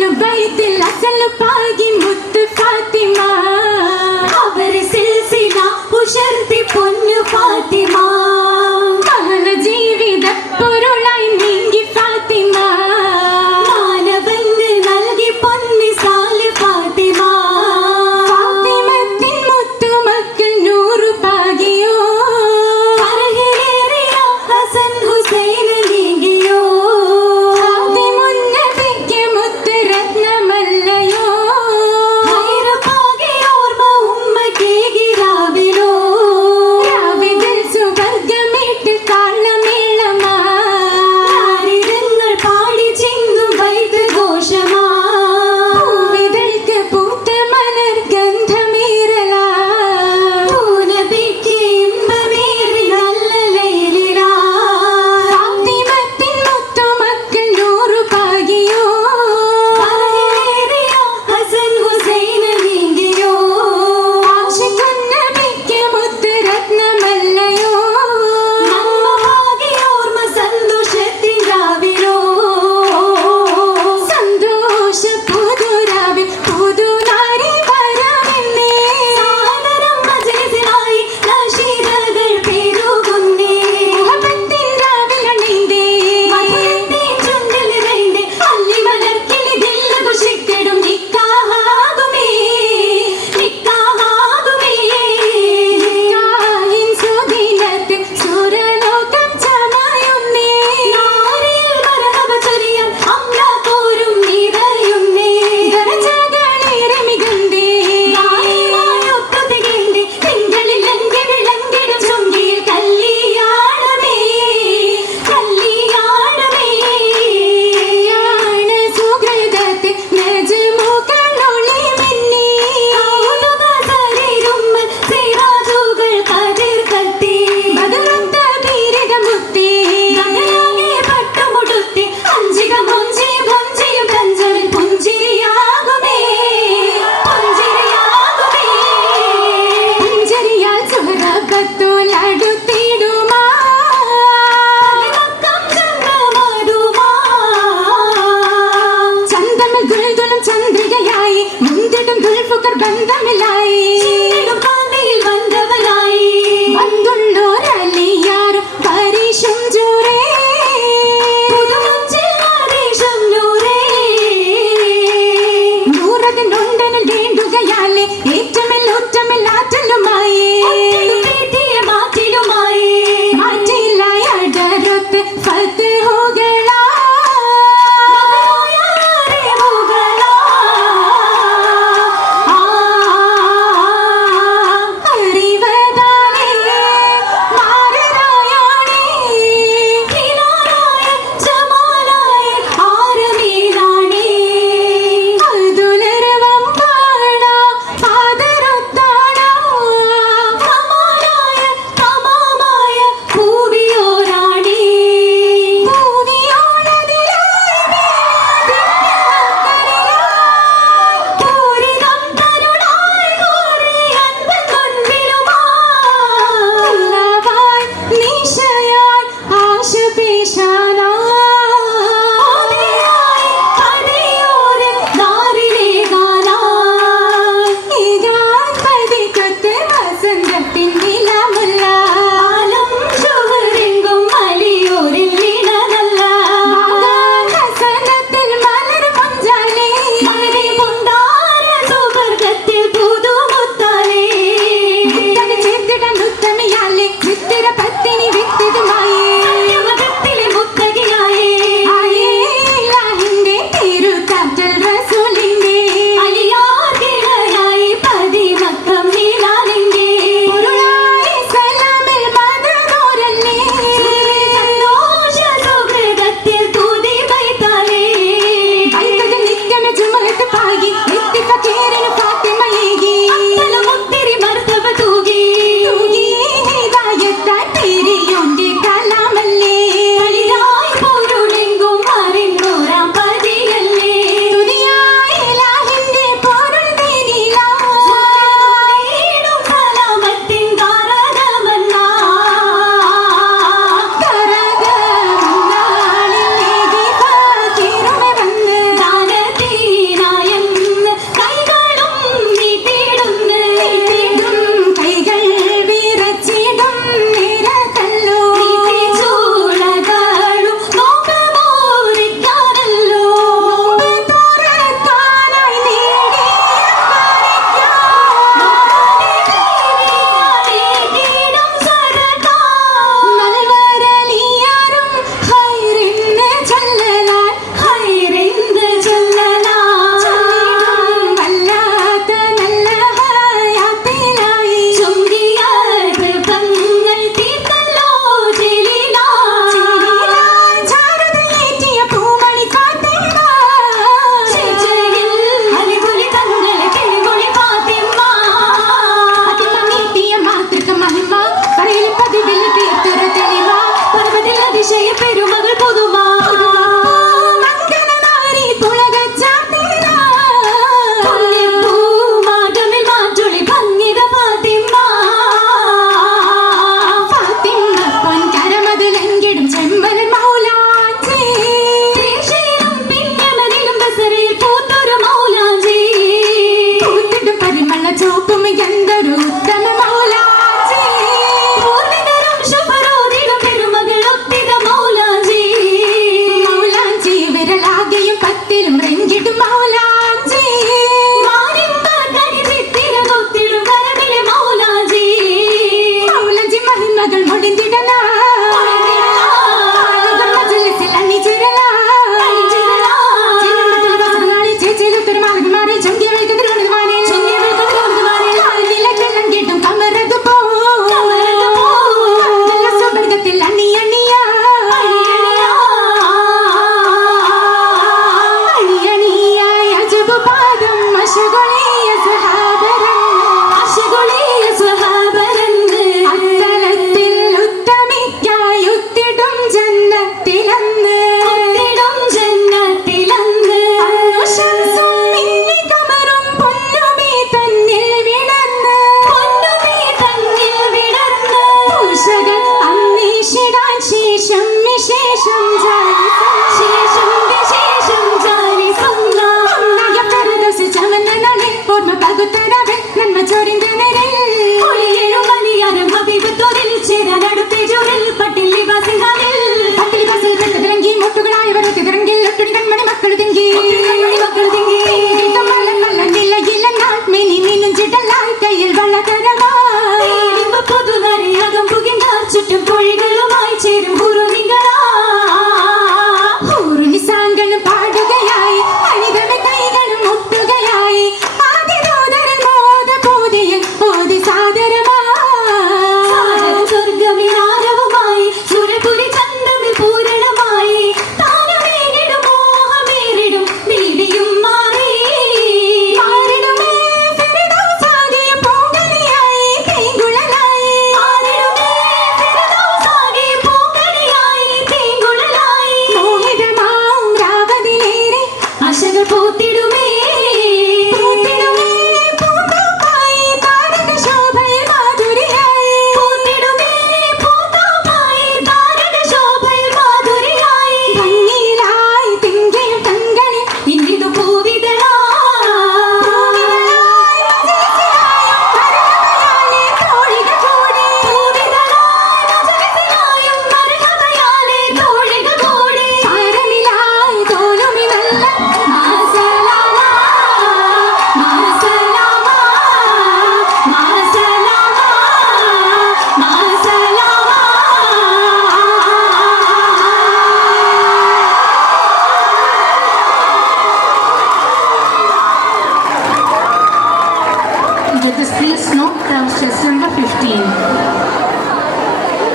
அகலு பைத்தில் அசலு Baaghi Muthu Fathima